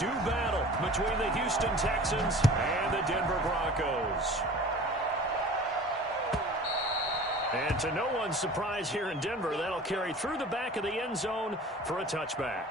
do battle between the Houston Texans and the Denver Broncos. And to no one's surprise here in Denver, that'll carry through the back of the end zone for a touchback.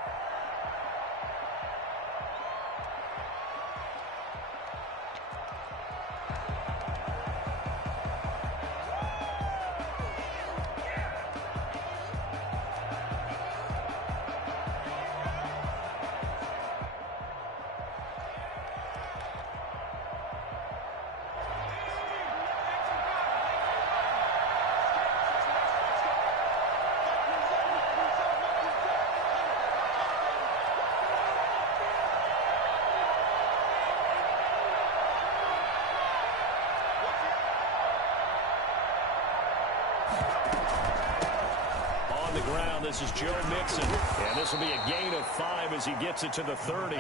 This is Joe Mixon, and this will be a gain of 5 as he gets it to the 30.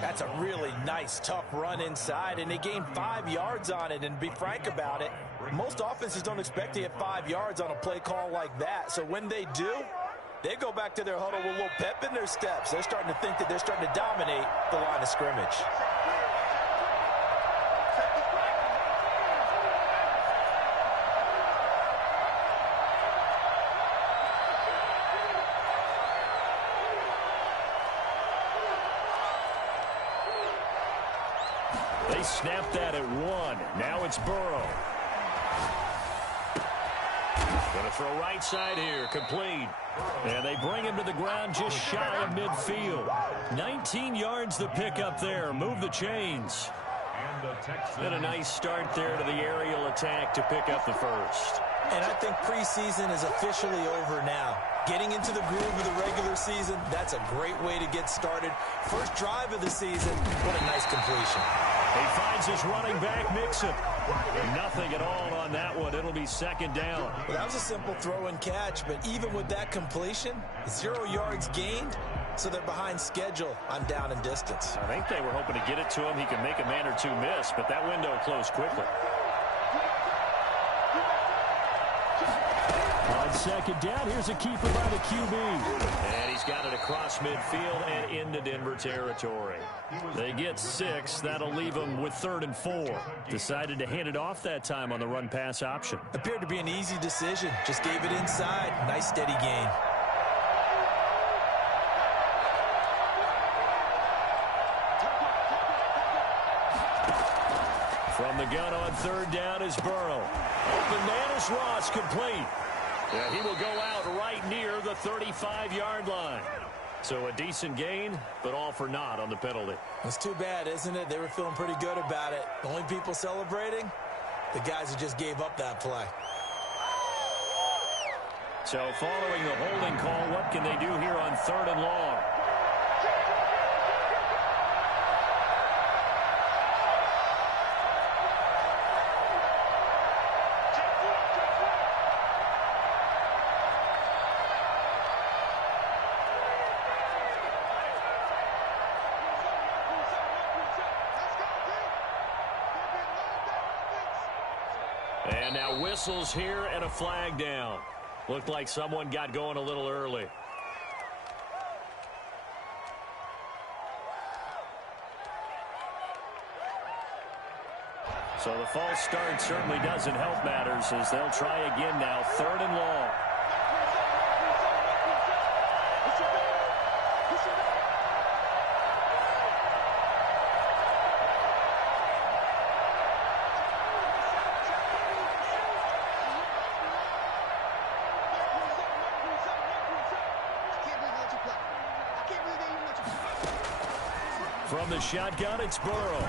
That's a really nice, tough run inside, and they gained 5 yards on it. And to be frank about it, most offenses don't expect to get 5 yards on a play call like that. So when they do, they go back to their huddle with a little pep in their steps. They're starting to think that they're starting to dominate the line of scrimmage. They snapped that at 1. Now it's Burrow. Going to throw right side here. Complete. And they bring him to the ground just shy of midfield. 19 yards the pick up there. Move the chains. And a nice start there to the aerial attack to pick up the first. And I think preseason is officially over now. Getting into the groove of the regular season, that's a great way to get started. First drive of the season, what a nice completion. He finds his running back, Mixon. Nothing at all on that one. It'll be second down. Well, that was a simple throw and catch, but even with that completion, 0 yards gained, so they're behind schedule on down and distance. I think they were hoping to get it to him. He can make a man or two miss, but that window closed quickly. On second down, here's a keeper by the QB. And he's got it across midfield and into Denver territory. They get 6. That'll leave them with 3rd and 4. Decided to hand it off that time on the run-pass option. Appeared to be an easy decision. Just gave it inside. Nice steady gain. From the gun on 3rd down is Burrow. Open man is Ross, complete. Yeah, he will go out right near the 35-yard line. So a decent gain, but all for naught on the penalty. It's too bad, isn't it? They were feeling pretty good about it. The only people celebrating, the guys who just gave up that play. So following the holding call, what can they do here on 3rd and long? And now whistles here and a flag down. Looked like someone got going a little early. So the false start certainly doesn't help matters as they'll try again now. 3rd and long. From the shotgun, it's Burrow.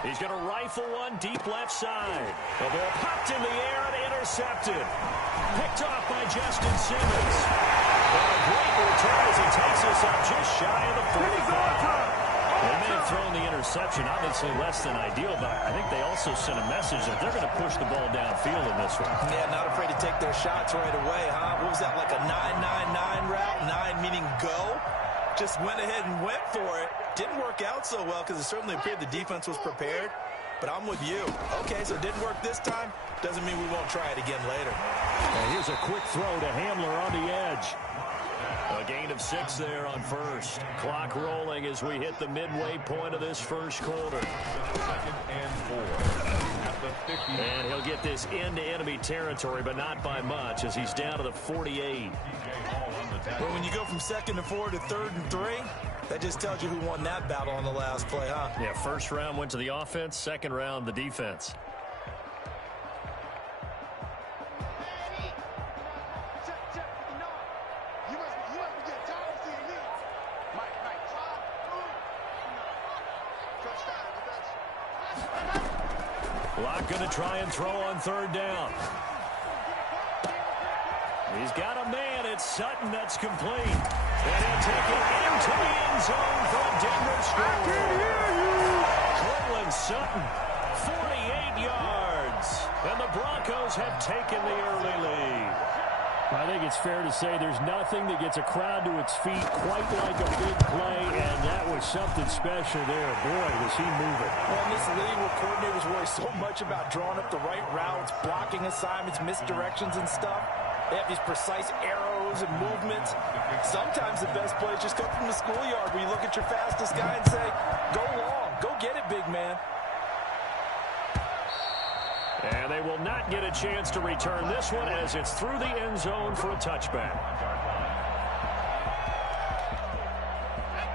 He's going to rifle one deep left side. The ball popped in the air and intercepted. Picked off by Justin Simmons. And a great return as he takes us up just shy of the 45. They may have thrown the interception, obviously less than ideal, but I think they also sent a message that they're going to push the ball downfield in this one. Yeah, not afraid to take their shots right away, huh? What was that, like a 9-9-9 route? 9 meaning go? Just went ahead and went for it. Didn't work out so well because it certainly appeared the defense was prepared. But I'm with you. Okay, so it didn't work this time. Doesn't mean we won't try it again later. And here's a quick throw to Hamler on the edge. A gain of 6 there on first. Clock rolling as we hit the midway point of this first quarter. 2nd and 4 at the 50. And he'll get this into enemy territory, but not by much as he's down to the 48. But when you go from 2nd and 4 to 3rd and 3, that just tells you who won that battle on the last play, huh? Yeah, first round went to the offense, second round the defense. Locke going to try and throw on 3rd down. He's got a man. It's Sutton that's complete. And he'll take it into the end zone for a Denver score. Cortland Sutton, 48 yards. And the Broncos have taken the early lead. I think it's fair to say there's nothing that gets a crowd to its feet quite like a big play, and that was something special there. Boy, was he moving. Well, in this league where coordinators worry so much about drawing up the right routes, blocking assignments, misdirections and stuff, they have these precise arrows and movements. Sometimes the best plays just come from the schoolyard where you look at your fastest guy and say, go long, go get it, big man. And they will not get a chance to return this one as it's through the end zone for a touchback.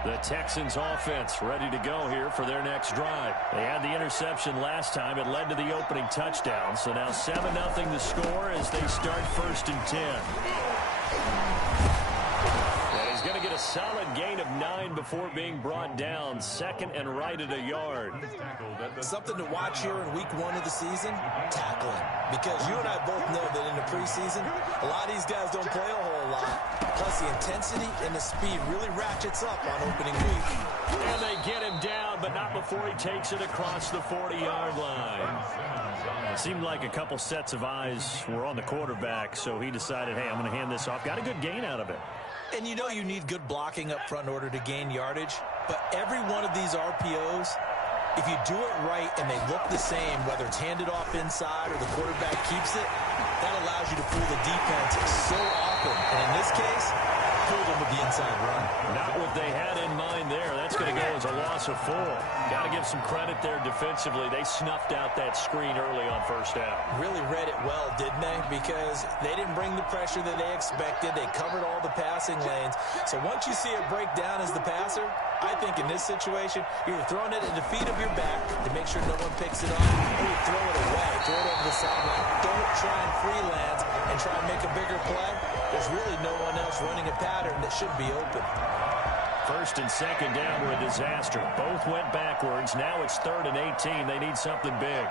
The Texans offense ready to go here for their next drive. They had the interception last time. It led to the opening touchdown. So now 7-0 the score as they start 1st and 10. And he's going to get a solid gain of 9 before being brought down. 2nd and right at a yard. Something to watch here in week 1 of the season, tackling. Because you and I both know that in the preseason, a lot of these guys don't play a whole lot. Plus the intensity and the speed really ratchets up on opening week. And they get him down, but not before he takes it across the 40-yard line. It seemed like a couple sets of eyes were on the quarterback, so he decided, hey, I'm going to hand this off. Got a good gain out of it. And you know you need good blocking up front in order to gain yardage. But every one of these RPOs, if you do it right and they look the same, whether it's handed off inside or the quarterback keeps it, that allows you to fool the defense so often. And in this case, fooled them with the inside run. Not what they had in mind there. That's going to go as a loss of 4. Got to give some credit there defensively. They snuffed out that screen early on 1st down. Really read it well, didn't they? Because they didn't bring the pressure that they expected. They covered all the passing lanes. So once you see it break down as the passer, I think in this situation, you're either throwing it at the feet of your back to make sure no one picks it up, or you throw it away, throw it over the sideline. Don't try and freelance and try and make a bigger play. There's really no one else running a pattern that should be open. 1st and 2nd down were a disaster. Both went backwards. Now it's 3rd and 18. They need something big.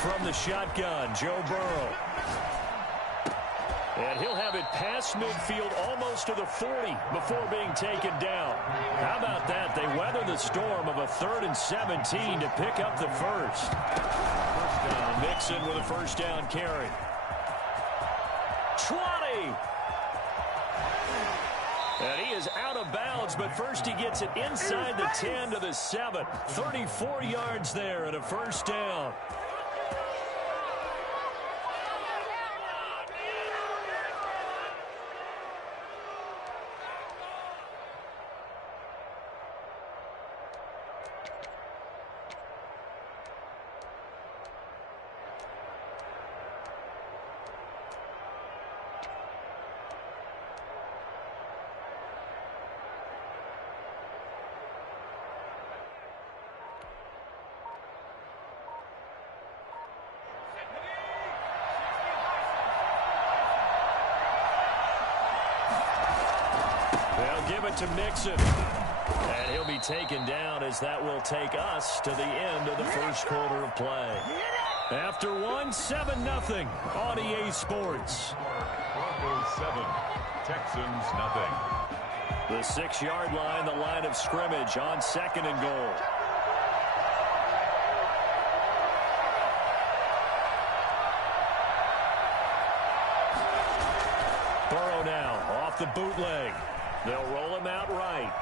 From the shotgun, Joe Burrow. And he'll have it past midfield almost to the 40 before being taken down. How about that? They weather the storm of a 3rd and 17 to pick up the first. Mixon with a 1st down carry. 20. And he is out of bounds, but first he gets it inside the 10 to the 7. 34 yards there and a 1st down. Give it to Mixon. And he'll be taken down as that will take us to the end of the 1st quarter of play. After 1, 7-0 on EA Sports. Broncos 7, Texans nothing. The 6-yard line, the line of scrimmage on 2nd and goal. Burrow now off the bootleg. They'll roll him out right.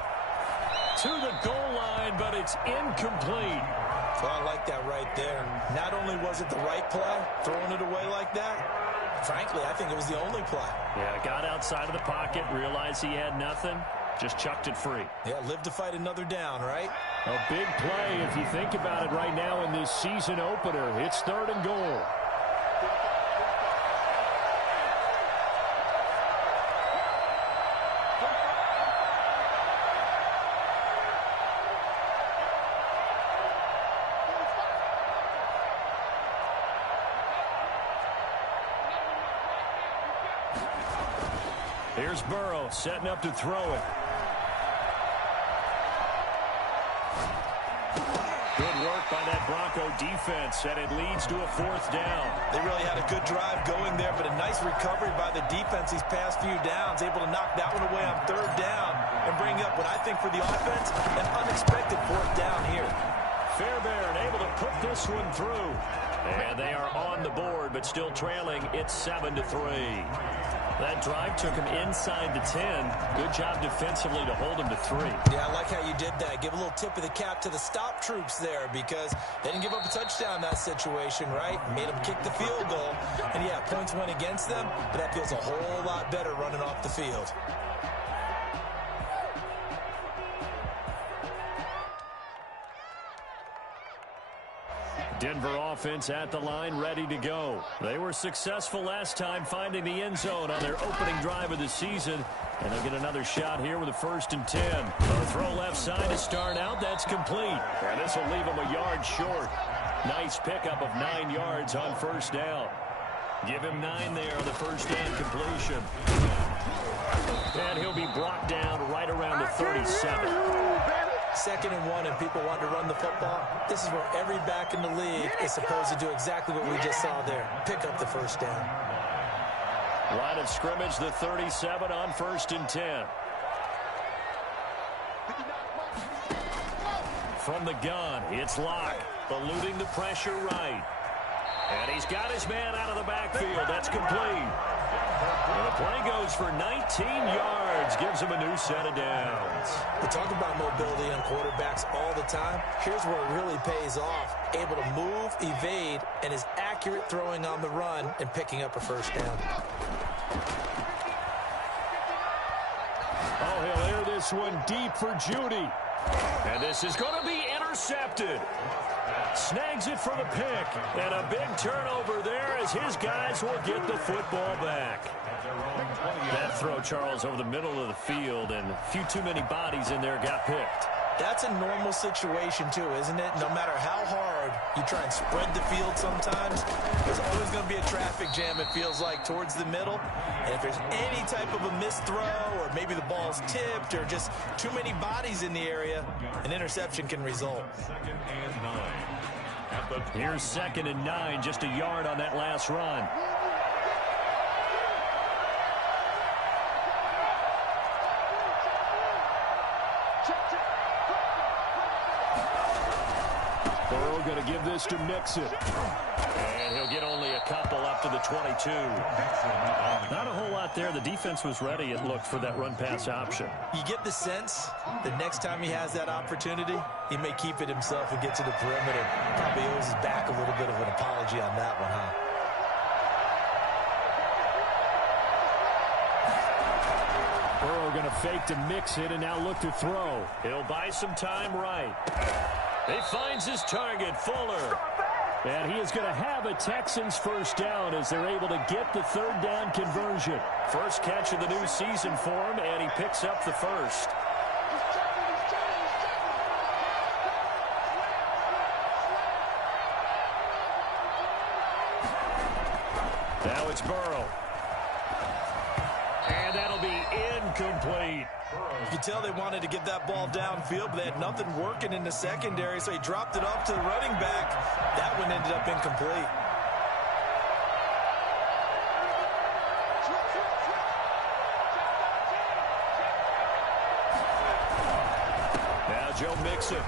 to the goal line, but it's incomplete. Well, I like that right there. Not only was it the right play, throwing it away like that, frankly, I think it was the only play. Yeah, got outside of the pocket, realized he had nothing, just chucked it free. Yeah, live to fight another down, right? A big play if you think about it right now in this season opener. It's 3rd and goal. Here's Burrow setting up to throw it. Good work by that Bronco defense, and it leads to a 4th down. They really had a good drive going there, but a nice recovery by the defense these past few downs, able to knock that one away on 3rd down and bring up what I think for the offense, an unexpected 4th down here. Fairbairn able to put this one through. And they are on the board, but still trailing. It's 7-3. That drive took him inside the 10. Good job defensively to hold him to 3. Yeah, I like how you did that. Give a little tip of the cap to the stop troops there because they didn't give up a touchdown in that situation, right? Made them kick the field goal. And, yeah, points went against them, but that feels a whole lot better running off the field. Denver offense at the line, ready to go. They were successful last time finding the end zone on their opening drive of the season. And they'll get another shot here with a 1st and 10. A throw left side to start out. That's complete. And this will leave them a yard short. Nice pickup of 9 yards on 1st down. Give him 9 there on the 1st down completion. And he'll be brought down right around the 37. 2nd and 1 and people want to run the football. This is where every back in the league is supposed to do exactly what we just saw there. Pick up the 1st down. Line of scrimmage, the 37 on 1st and 10. From the gun, it's Locke. Eluding the pressure right. And he's got his man out of the backfield. That's complete. And the play goes for 19 yards. Gives him a new set of downs. We talk about mobility on quarterbacks all the time. Here's where it really pays off. Able to move, evade, and is accurate throwing on the run and picking up a 1st down. Oh, he'll air this one deep for Judy. And this is going to be intercepted. Snags it for the pick. And a big turnover there as his guys will get the football back. That throw, Charles, over the middle of the field, and a few too many bodies in there got picked. That's a normal situation, too, isn't it? No matter how hard you try and spread the field sometimes, there's always going to be a traffic jam, it feels like, towards the middle. And if there's any type of a missed throw or maybe the ball's tipped or just too many bodies in the area, an interception can result. Here's 2nd and 9, just a yard on that last run. Burrow going to give this to Mixon. And he'll get only a couple up to the 22. Not a whole lot there. The defense was ready, it looked, for that run-pass option. You get the sense the next time he has that opportunity, he may keep it himself and get to the perimeter. Probably owes his back a little bit of an apology on that one, huh? Burrow going to fake to mix it and now look to throw. He'll buy some time right. He finds his target, Fuller. And he is going to have a Texans 1st down as they're able to get the 3rd down conversion. First catch of the new season for him, and he picks up the 1st. Now it's Burrow. And that'll be incomplete. You can tell they wanted to get that ball downfield, but they had nothing working in the secondary, so he dropped it off to the running back. That one ended up incomplete. Now Joe Mixon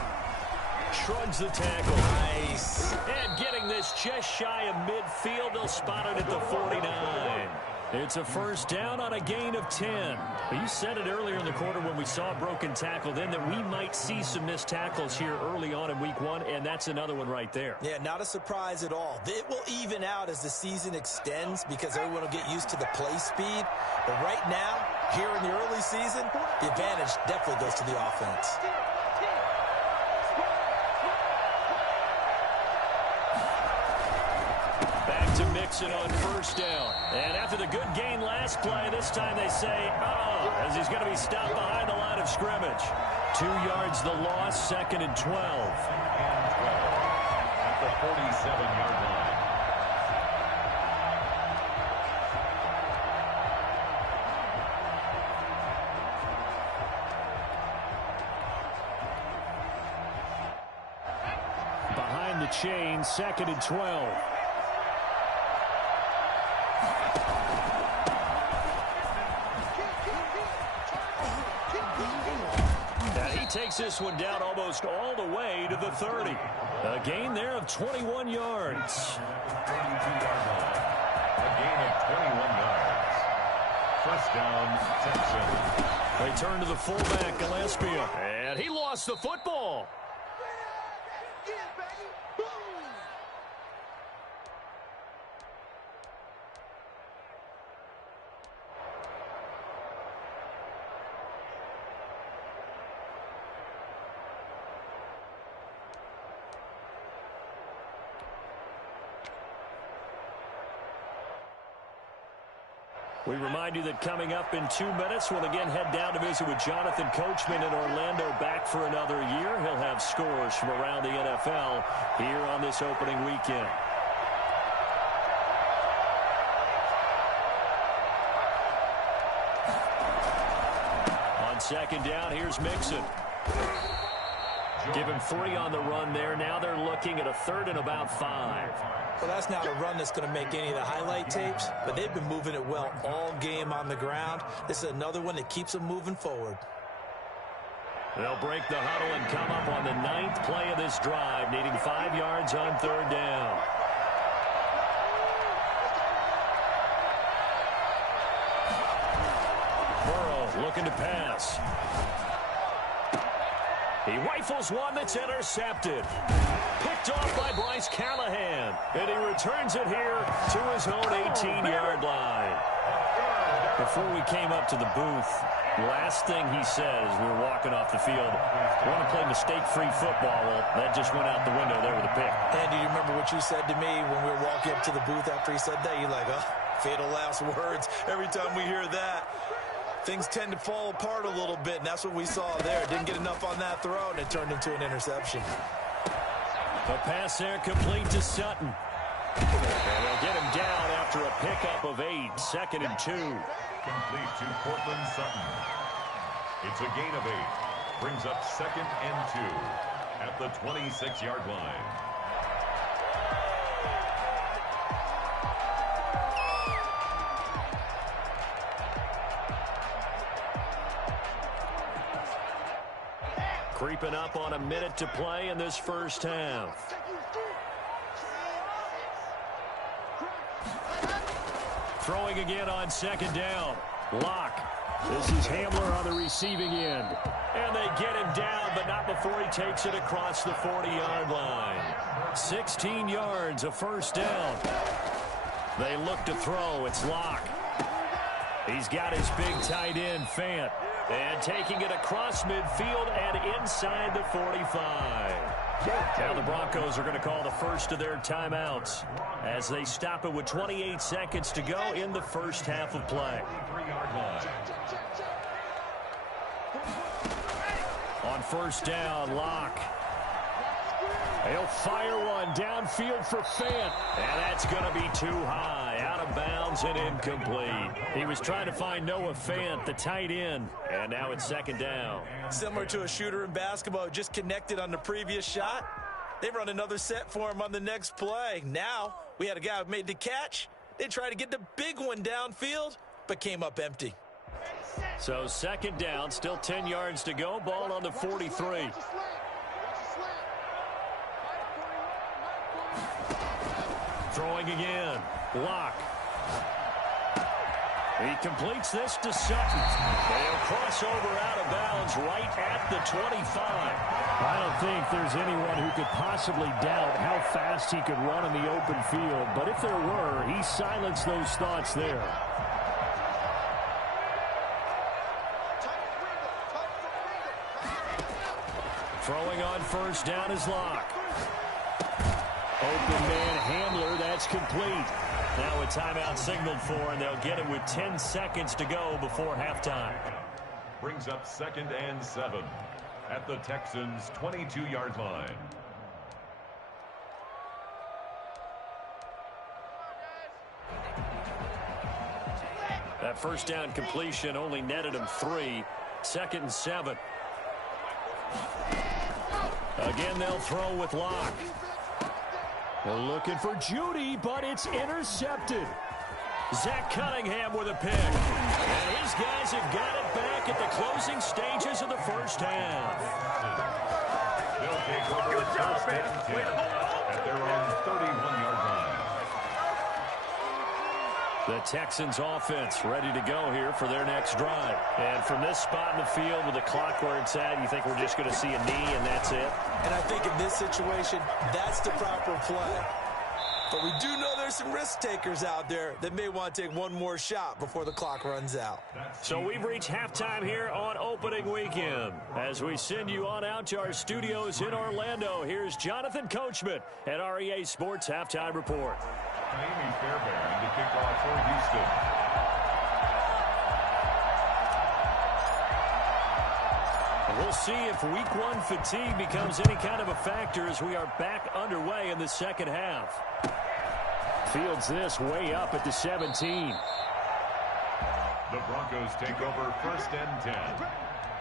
shrugs the tackle. Nice. And getting this just shy of midfield, they'll spot it at the 49. It's a first down on a gain of 10. You said it earlier in the quarter when we saw a broken tackle then that we might see some missed tackles here early on in week 1, and that's another one right there. Yeah, not a surprise at all. It will even out as the season extends because everyone will get used to the play speed. But right now, here in the early season, the advantage definitely goes to the offense. To Mixon on first down. And after the good gain last play, this time they say, as he's going to be stopped behind the line of scrimmage. 2 yards the loss, 2nd and 12. At the 47-yard line. Behind the chain, 2nd and 12. Takes this one down almost all the way to the 30. A gain there of 21 yards. 32-yard line. A gain of 21 yards. First down, Texans. They turn to the fullback, Gillespie. And he lost the football. We remind you that coming up in 2 minutes, we'll again head down to visit with Jonathan Coachman in Orlando, back for another year. He'll have scores from around the NFL here on this opening weekend. On second down, here's Mixon. Give him 3 on the run there. Now they're looking at a 3rd and about 5. Well, that's not a run that's going to make any of the highlight tapes, but they've been moving it well all game on the ground. This is another one that keeps them moving forward. They'll break the huddle and come up on the 9th play of this drive, needing 5 yards on 3rd down. Burrow looking to pass. He rifles one that's intercepted. Picked off by Bryce Callahan. And he returns it here to his own 18-yard line. Before we came up to the booth, last thing he said as we were walking off the field, we want to play mistake-free football. Well, that just went out the window there with a pick. Andy, you remember what you said to me when we were walking up to the booth after he said that? You're like, oh, fatal last words. Every time we hear that, things tend to fall apart a little bit, and that's what we saw there. Didn't get enough on that throw, and it turned into an interception. The pass there complete to Sutton. And they'll get him down after a pickup of 8, 2nd and 2. Complete to Cortland Sutton. It's a gain of 8. Brings up 2nd and 2 at the 26-yard line. Creeping up on a minute to play in this first half. Throwing again on 2nd down. Lock. This is Hamler on the receiving end. And they get him down, but not before he takes it across the 40-yard line. 16 yards, a first down. They look to throw. It's Lock. He's got his big tight end, Fant. And taking it across midfield and inside the 45. Now the Broncos are going to call the first of their timeouts as they stop it with 28 seconds to go in the first half of play. On first down, Lock. He'll fire one downfield for Fant. And that's going to be too high. Out of bounds and incomplete. He was trying to find Noah Fant, the tight end. And now it's 2nd down. Similar to a shooter in basketball, just connected on the previous shot. They run another set for him on the next play. Now, we had a guy who made the catch. They tried to get the big one downfield, but came up empty. So 2nd down, still 10 yards to go. Ball on the 43. Throwing again. Lock. He completes this to Sutton. They'll cross over out of bounds right at the 25. I don't think there's anyone who could possibly doubt how fast he could run in the open field. But if there were, he silenced those thoughts there. Throwing on first down is Locke. Open man handler, that's complete. Now a timeout signaled for, and they'll get it with 10 seconds to go before halftime. Brings up 2nd and 7 at the Texans' 22-yard line. That first down completion only netted him 3. 2nd and 7. Again, they'll throw with Locke. They're looking for Judy, but it's intercepted. Zach Cunningham with a pick. And his guys have got it back at the closing stages of the first half. They'll take over first and 10 at their own 31-yard line. The Texans offense ready to go here for their next drive. And from this spot in the field with the clock where it's at, you think we're just going to see a knee and that's it? And I think in this situation, that's the proper play. But we do know there's some risk takers out there that may want to take one more shot before the clock runs out. So we've reached halftime here on opening weekend. As we send you on out to our studios in Orlando, here's Jonathan Coachman at REA Sports Halftime Report. Amy Fairbairn to kick off for Houston. We'll see if week 1 fatigue becomes any kind of a factor as we are back underway in the second half. Fields this way up at the 17. The Broncos take over 1st and 10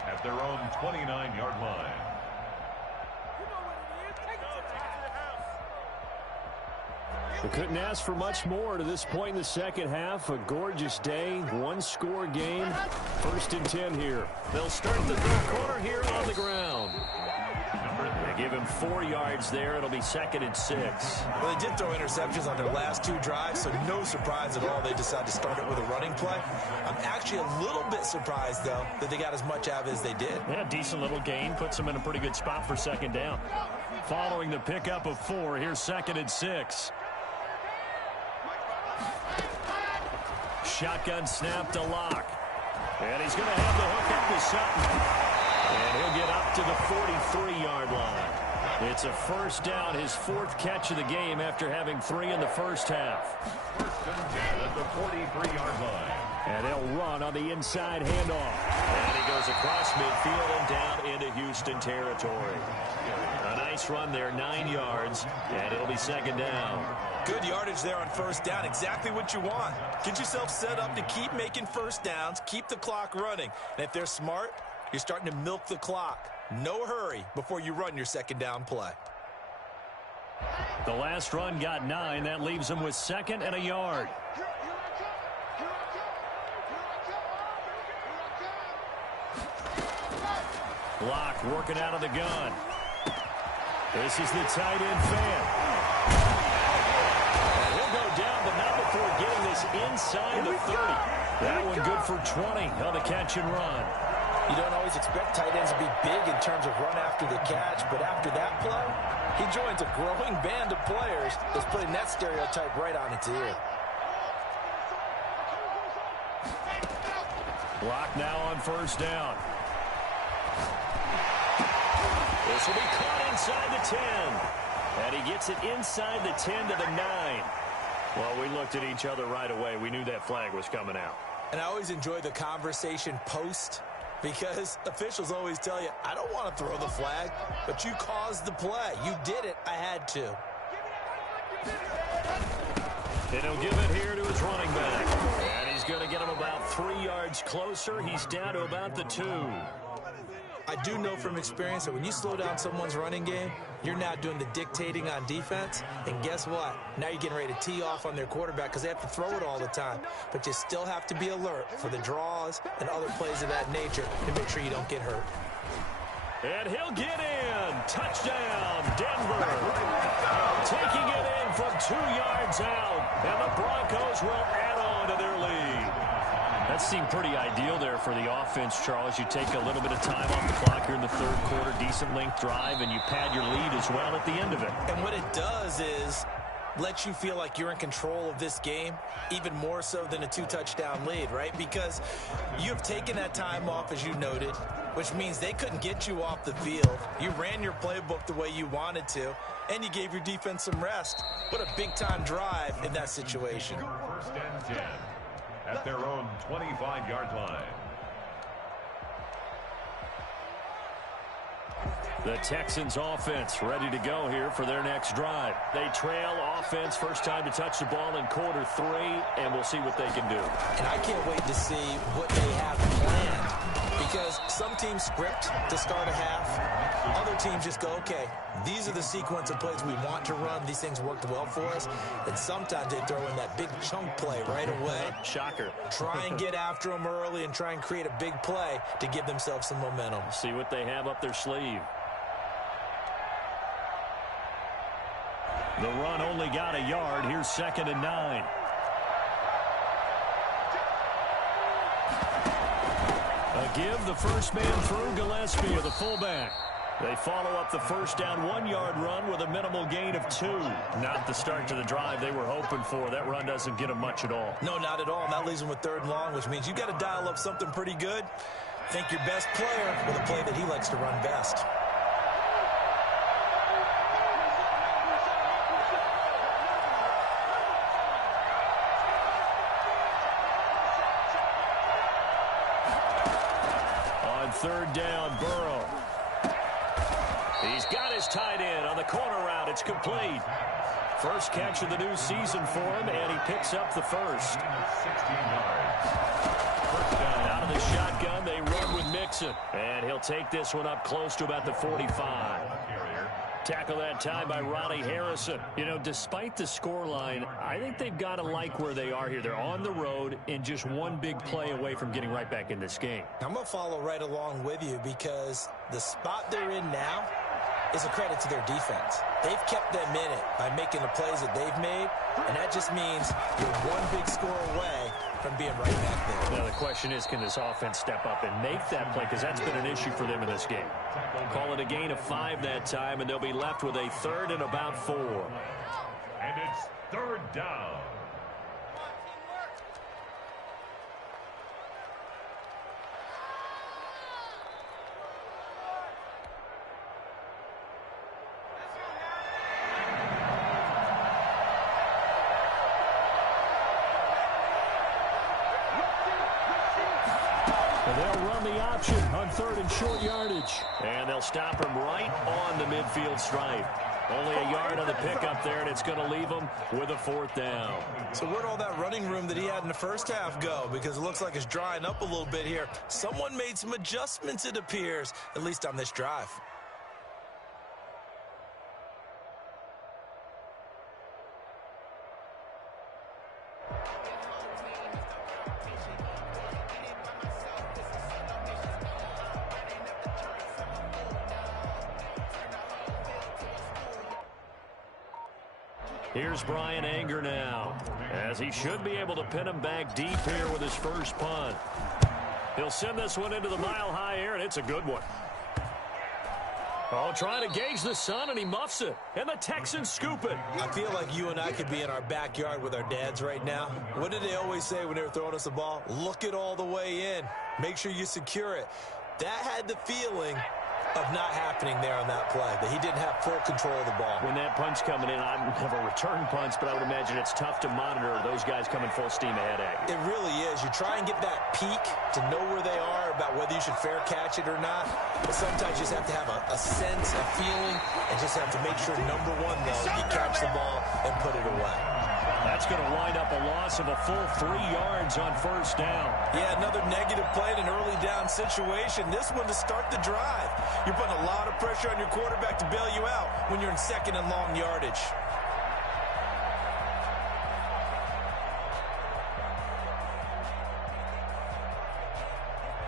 at their own 29-yard line. We couldn't ask for much more to this point in the second half. A gorgeous day, one-score game. 1st and 10 here. They'll start the third quarter here on the ground. They give him 4 yards there. It'll be 2nd and 6. Well, they did throw interceptions on their last 2 drives, so no surprise at all they decided to start it with a running play. I'm actually a little bit surprised, though, that they got as much out of it as they did. Yeah, decent little gain. Puts them in a pretty good spot for 2nd down. Following the pickup of 4, here's 2nd and 6. Shotgun snap to Locke. And he's going to have the hook up to Sutton. And he'll get up to the 43-yard line. It's a first down, his 4th catch of the game after having 3 in the first half. 1st and 10 at the 43-yard line. And they'll run on the inside handoff. And he goes across midfield and down into Houston territory. A nice run there, 9 yards, and it'll be 2nd down. Good yardage there on first down. Exactly what you want. Get yourself set up to keep making first downs, keep the clock running. And if they're smart, you're starting to milk the clock. No hurry before you run your 2nd down play. The last run got 9. That leaves them with 2nd and a yard. Locke working out of the gun. This is the tight end fan. And he'll go down, but not before getting this inside the 30. That one good for 20 on the catch and run. You don't always expect tight ends to be big in terms of run after the catch, but after that play, he joins a growing band of players that's putting that stereotype right on its ear. Locke now on first down. This will be caught inside the 10. And he gets it inside the 10 to the 9. Well, we looked at each other right away. We knew that flag was coming out. And I always enjoy the conversation post, because officials always tell you, I don't want to throw the flag, but you caused the play. You did it. I had to. And he'll give it here to his running back. And he's going to get him about 3 yards closer. He's down to about the 2. I do know from experience that when you slow down someone's running game, you're now doing the dictating on defense. And guess what? Now you're getting ready to tee off on their quarterback because they have to throw it all the time. But you still have to be alert for the draws and other plays of that nature to make sure you don't get hurt. And he'll get in. Touchdown, Denver. Taking it in from 2 yards out. And the Broncos will add on to their lead. That seemed pretty ideal there for the offense, Charles. You take a little bit of time off the clock here in the third quarter, decent length drive, and you pad your lead as well at the end of it. And what it does is let you feel like you're in control of this game, even more so than a 2-touchdown lead, right? Because you have taken that time off, as you noted, which means they couldn't get you off the field. You ran your playbook the way you wanted to, and you gave your defense some rest. What a big-time drive in that situation. First and 10 at their own 25-yard line. The Texans offense ready to go here for their next drive. They trail offense, first time to touch the ball in quarter 3, and we'll see what they can do. And I can't wait to see what they have planned, because some teams script to start a half. Other teams just go, okay, these are the sequence of plays we want to run. These things worked well for us. And sometimes they throw in that big chunk play right away. Shocker. Try and get after them early and try and create a big play to give themselves some momentum. See what they have up their sleeve. The run only got a yard. Here's 2nd and 9. A give, the first man through, Gillespie, the fullback. They follow up the first down 1-yard run with a minimal gain of 2. Not the start to the drive they were hoping for. That run doesn't get them much at all. No, not at all. And that leaves them with 3rd and long, which means you got to dial up something pretty good. Think your best player with a play that he likes to run best. On 3rd down, Burrow. He's got his tight end on the corner route. It's complete. First catch of the new season for him, and he picks up the first. 16 yards. Out of the shotgun, they run with Mixon. And he'll take this one up close to about the 45. Tackle that time by Ronnie Harrison. You know, despite the scoreline, I think they've got to like where they are here. They're on the road and just one big play away from getting right back in this game. I'm going to follow right along with you, because the spot they're in now is a credit to their defense. They've kept them in it by making the plays that they've made, and that just means you're one big score away from being right back there. Now, the question is, can this offense step up and make that play? Because that's been an issue for them in this game. Call it a gain of 5 that time, and they'll be left with a 3rd and about 4. And it's 3rd down. They'll run the option on 3rd and short yardage. And they'll stop him right on the midfield stripe. Only a yard on the pickup there, and it's going to leave him with a 4th down. So where'd all that running room that he had in the first half go? Because it looks like it's drying up a little bit here. Someone made some adjustments, it appears, at least on this drive. Here's Brian Anger now, as he should be able to pin him back deep here with his first punt. He'll send this one into the mile-high air, and it's a good one. Oh, trying to gauge the sun, and he muffs it. And the Texans scoop it. I feel like you and I could be in our backyard with our dads right now. What did they always say when they were throwing us the ball? Look it all the way in. Make sure you secure it. That had the feeling of not happening there on that play, that he didn't have full control of the ball. When that punch coming in, I don't have a return punch, but I would imagine it's tough to monitor those guys coming full steam ahead at you. It really is. You try and get that peek to know where they are, about whether you should fair catch it or not, but sometimes you just have to have a sense, a feeling, and just have to make sure, number one, though, you catch the ball and put it away. That's going to wind up a loss of a full 3 yards on first down. Yeah, another negative play in an early down situation. This one to start the drive. You're putting a lot of pressure on your quarterback to bail you out when you're in 2nd and long yardage.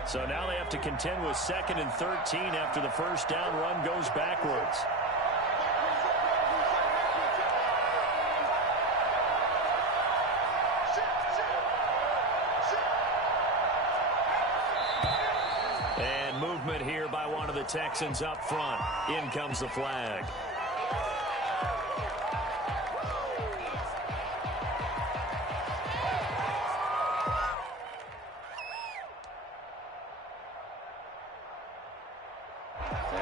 So now they have to contend with 2nd and 13 after the first down run goes backwards. the Texans up front. In comes the flag.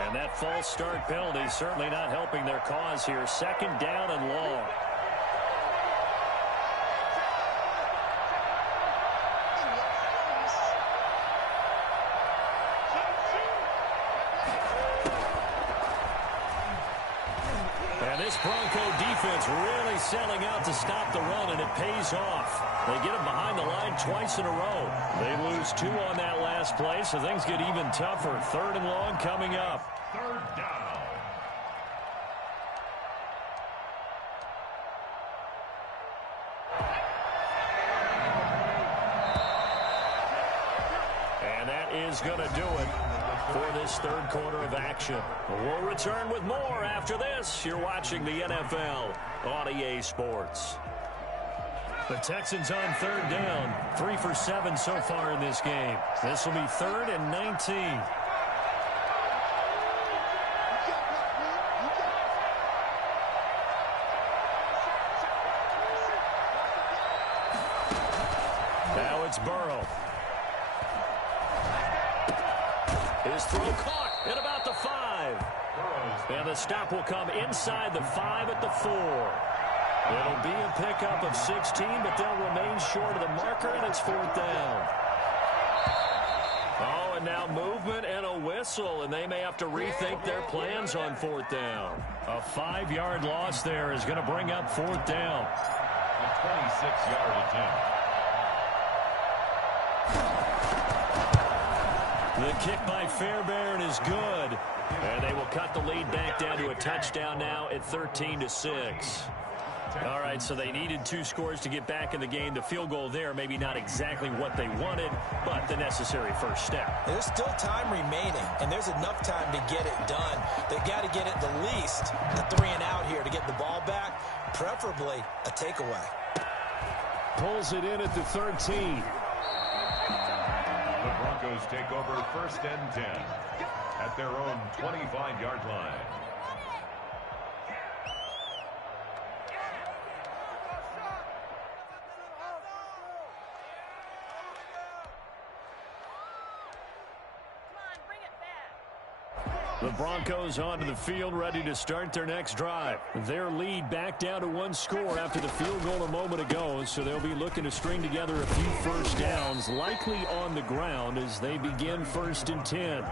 And that false start penalty certainly not helping their cause here. Second down and long. And this Bronco defense really selling out to stop the run, and it pays off. They get him behind the line twice in a row. They lose 2 on that last play, so things get even tougher. Third and long coming up. Third down. And that is going to do it for this third quarter of action. We'll return with more after this. You're watching the NFL on EA Sports. The Texans on third down. 3 for 7 so far in this game. This will be 3rd and 19. Now it's Burrow. His throw caught at about the 5. And the stop will come inside the 5 at the 4. It'll be a pickup of 16, but they'll remain short of the marker, and it's 4th down. Oh, and now movement and a whistle, and they may have to rethink their plans on 4th down. A 5-yard loss there is going to bring up 4th down. A 26-yard attempt. The kick by Fairbairn is good, and they will cut the lead back down to a touchdown now at 13-6. All right, so they needed 2 scores to get back in the game. The field goal there, maybe not exactly what they wanted, but the necessary first step. There's still time remaining, and there's enough time to get it done. They've got to get it the least, the 3 and out here to get the ball back, preferably a takeaway. Pulls it in at the 13. The Broncos take over 1st and 10 at their own 25-yard line. The Broncos onto the field, ready to start their next drive. Their lead back down to 1 score after the field goal a moment ago, so they'll be looking to string together a few first downs, likely on the ground as they begin 1st and 10.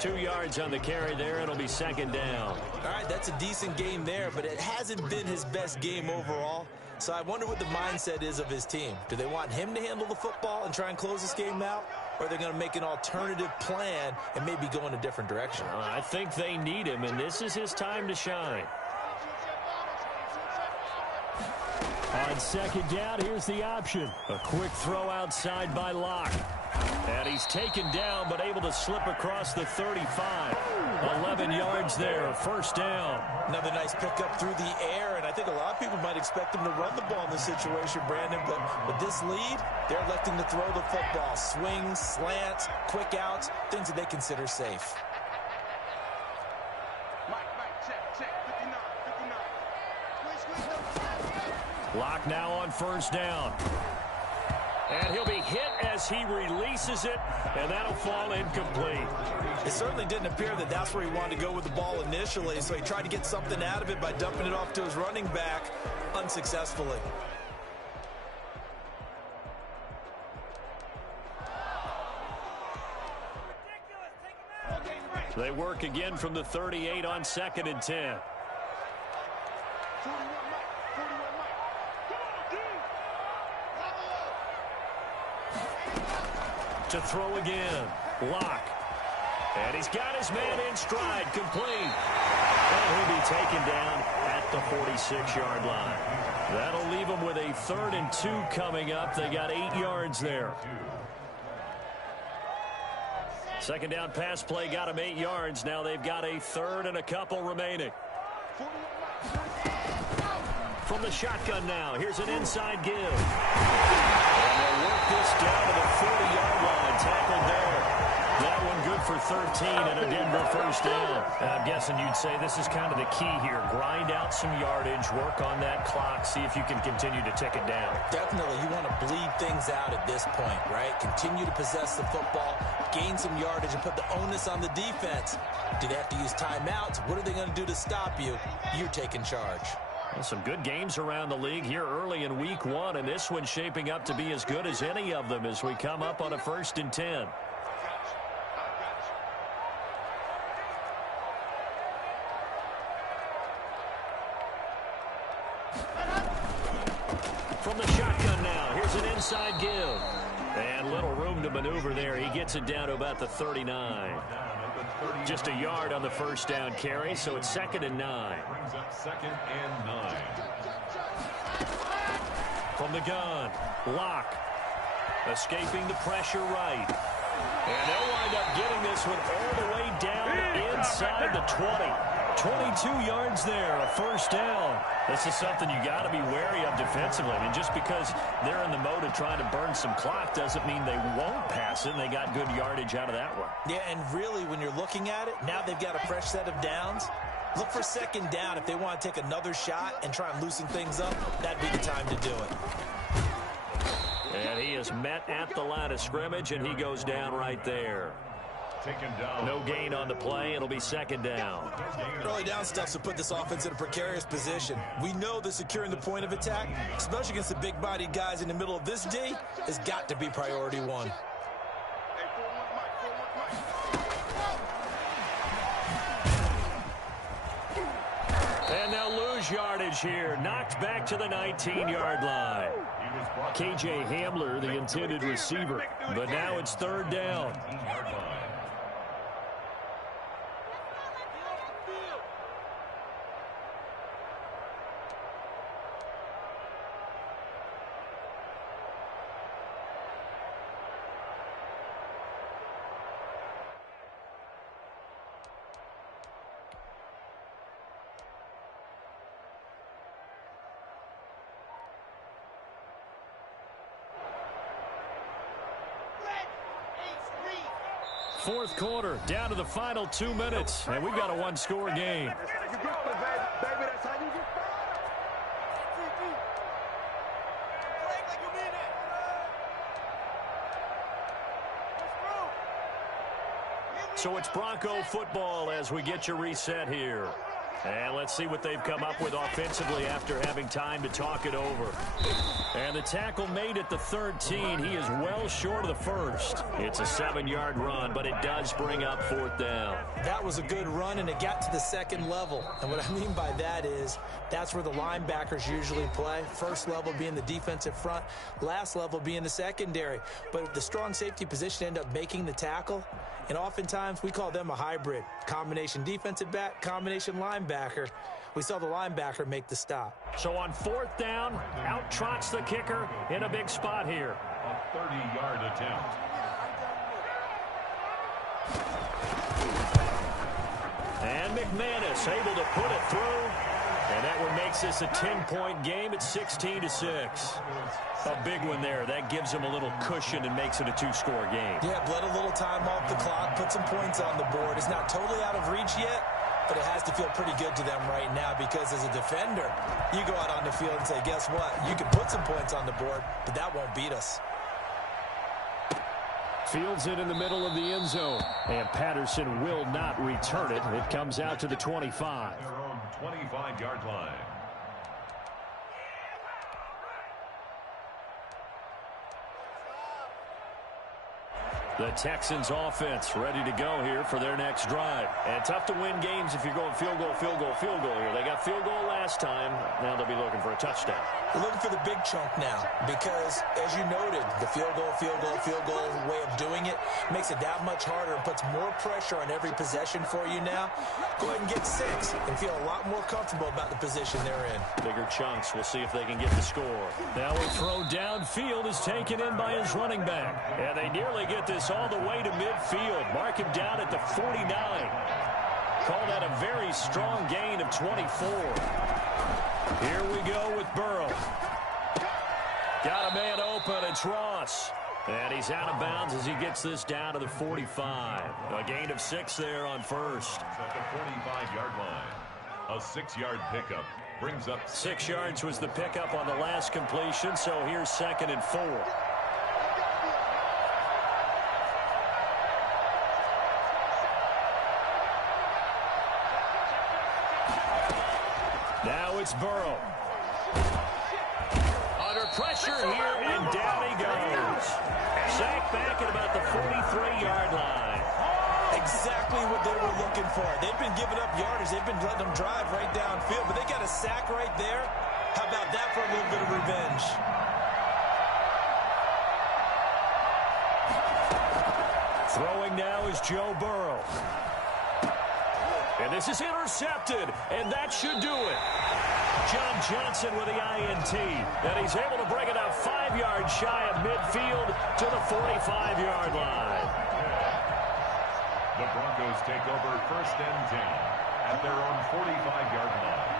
2 yards on the carry there. It'll be 2nd down. All right, that's a decent game there, but it hasn't been his best game overall. So I wonder what the mindset is of his team. Do they want him to handle the football and try and close this game out? Or are they going to make an alternative plan and maybe go in a different direction? I think they need him, and this is his time to shine. On 2nd down, here's the option. A quick throw outside by Locke. And he's taken down, but able to slip across the 35. 11 yards there, 1st down. Another nice pickup through the air, and I think a lot of people might expect him to run the ball in this situation, Brandon, but with this lead, they're electing to throw the football. Swings, slants, quick outs, things that they consider safe. Locke now on 1st down. And he'll be hit as he releases it, and that'll fall incomplete. It certainly didn't appear that that's where he wanted to go with the ball initially, so he tried to get something out of it by dumping it off to his running back unsuccessfully. They work again from the 38 on 2nd and 10. To throw again. Locke. And he's got his man in stride. Complete. And he'll be taken down at the 46-yard line. That'll leave him with a 3rd and 2 coming up. They got 8 yards there. 2nd down pass play got him 8 yards. Now they've got a 3rd and a couple remaining. From the shotgun now. Here's an inside give. And they'll work this down to the 40-yard line. Tackled there. That one good for 13 and a Denver first down. And I'm guessing you'd say this is kind of the key here. Grind out some yardage, work on that clock, see if you can continue to tick it down. Definitely. You want to bleed things out at this point, right? Continue to possess the football, gain some yardage, and put the onus on the defense. Do they have to use timeouts? What are they going to do to stop you? You're taking charge. Well, some good games around the league here early in week 1, and this one's shaping up to be as good as any of them as we come up on a 1st and 10. From the shotgun now, here's an inside give. And little room to maneuver there. He gets it down to about the 39. Just a yard on the first down carry, so it's 2nd and 9. Brings up 2nd and 9. From the gun, Locke. Escaping the pressure right. And they'll wind up getting this one all the way down inside the 20. 22 yards there, a first down. This is something you got to be wary of defensively. I mean, just because they're in the mode of trying to burn some clock doesn't mean they won't pass it, and they got good yardage out of that one. Yeah, and really, when you're looking at it, now they've got a fresh set of downs. Look for 2nd down. If they want to take another shot and try and loosen things up, that'd be the time to do it. And he is met at the line of scrimmage, and he goes down right there. Taken down. No gain on the play. It'll be 2nd down. Early down stuff to put this offense in a precarious position. We know that securing the point of attack, especially against the big-bodied guys in the middle of this D, has got to be priority 1. And they'll lose yardage here. Knocked back to the 19-yard line. KJ Hamler, the intended receiver. But now it's 3rd down. Fourth quarter, down to the final 2 minutes, and we've got a one-score game. So it's Bronco football as we get you reset here. And let's see what they've come up with offensively after having time to talk it over. And the tackle made at the 13. He is well short of the first. It's a 7-yard run, but it does bring up 4th down. That was a good run, and it got to the 2nd level. And what I mean by that is that's where the linebackers usually play. First level being the defensive front, last level being the secondary. But if the strong safety position end up making the tackle, and oftentimes we call them a hybrid. Combination defensive back, combination linebacker. We saw the linebacker make the stop. So on 4th down, out trots the kicker in a big spot here. A 30-yard attempt. And McManus able to put it through. And that one makes this a 10-point game at 16-6. A big one there. That gives them a little cushion and makes it a 2-score game. Yeah, bled a little time off the clock, put some points on the board. It's not totally out of reach yet, but it has to feel pretty good to them right now because as a defender, you go out on the field and say, guess what? You can put some points on the board, but that won't beat us. Fields it in the middle of the end zone. And Patterson will not return it. It comes out to the 25. Their own 25-yard line. The Texans offense ready to go here for their next drive. And tough to win games if you're going field goal, field goal, field goal here. They got field goal last time. Now they'll be looking for a touchdown. We're looking for the big chunk now because, as you noted, the field goal way of doing it makes it that much harder and puts more pressure on every possession for you now. Go ahead and get 6 and feel a lot more comfortable about the position they're in. Bigger chunks. We'll see if they can get the score. Now a throw downfield is taken in by his running back. And they nearly get this all the way to midfield. Mark him down at the 49. Call that a very strong gain of 24. Here we go with Burrow. Got a man open. It's Ross. And he's out of bounds as he gets this down to the 45. A gain of 6 there on first. At the 45-yard line. A 6-yard pickup brings up 6 yards was the pickup on the last completion, so here's 2nd and 4. Now it's Burrow. Under pressure here, and down he goes. Sacked back at about the 43-yard line. Exactly what they were looking for. They've been giving up yardage. They've been letting them drive right downfield, but they got a sack right there. How about that for a little bit of revenge? Throwing now is Joe Burrow. And this is intercepted, and that should do it. John Johnson with the INT, and he's able to bring it out 5 yards shy of midfield to the 45-yard line. The Broncos take over 1st and 10 at their own 45-yard line.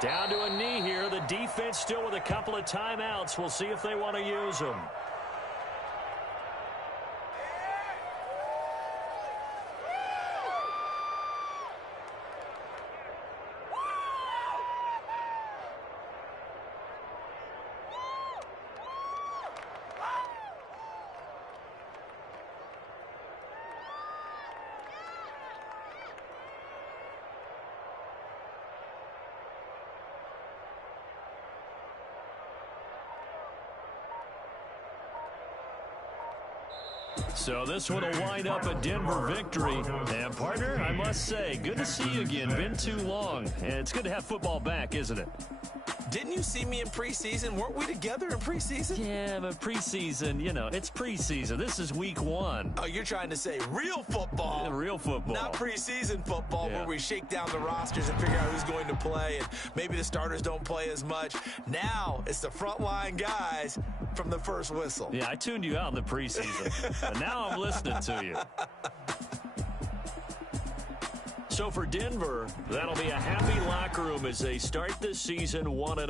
Down to a knee here. The defense still with a couple of timeouts. We'll see if they want to use them. So this one will wind up a Denver victory. And, partner, I must say, good to see you again. Been too long. And it's good to have football back, isn't it? Didn't you see me in preseason? Weren't we together in preseason? Yeah, but preseason, you know, it's preseason. This is week 1. Oh, you're trying to say real football. Yeah, real football. Not preseason football where we shake down the rosters and figure out who's going to play, and maybe the starters don't play as much. Now it's the frontline guys from the first whistle. Yeah, I tuned you out in the preseason. And now I'm listening to you. So for Denver, that'll be a happy locker room as they start this season 1-0.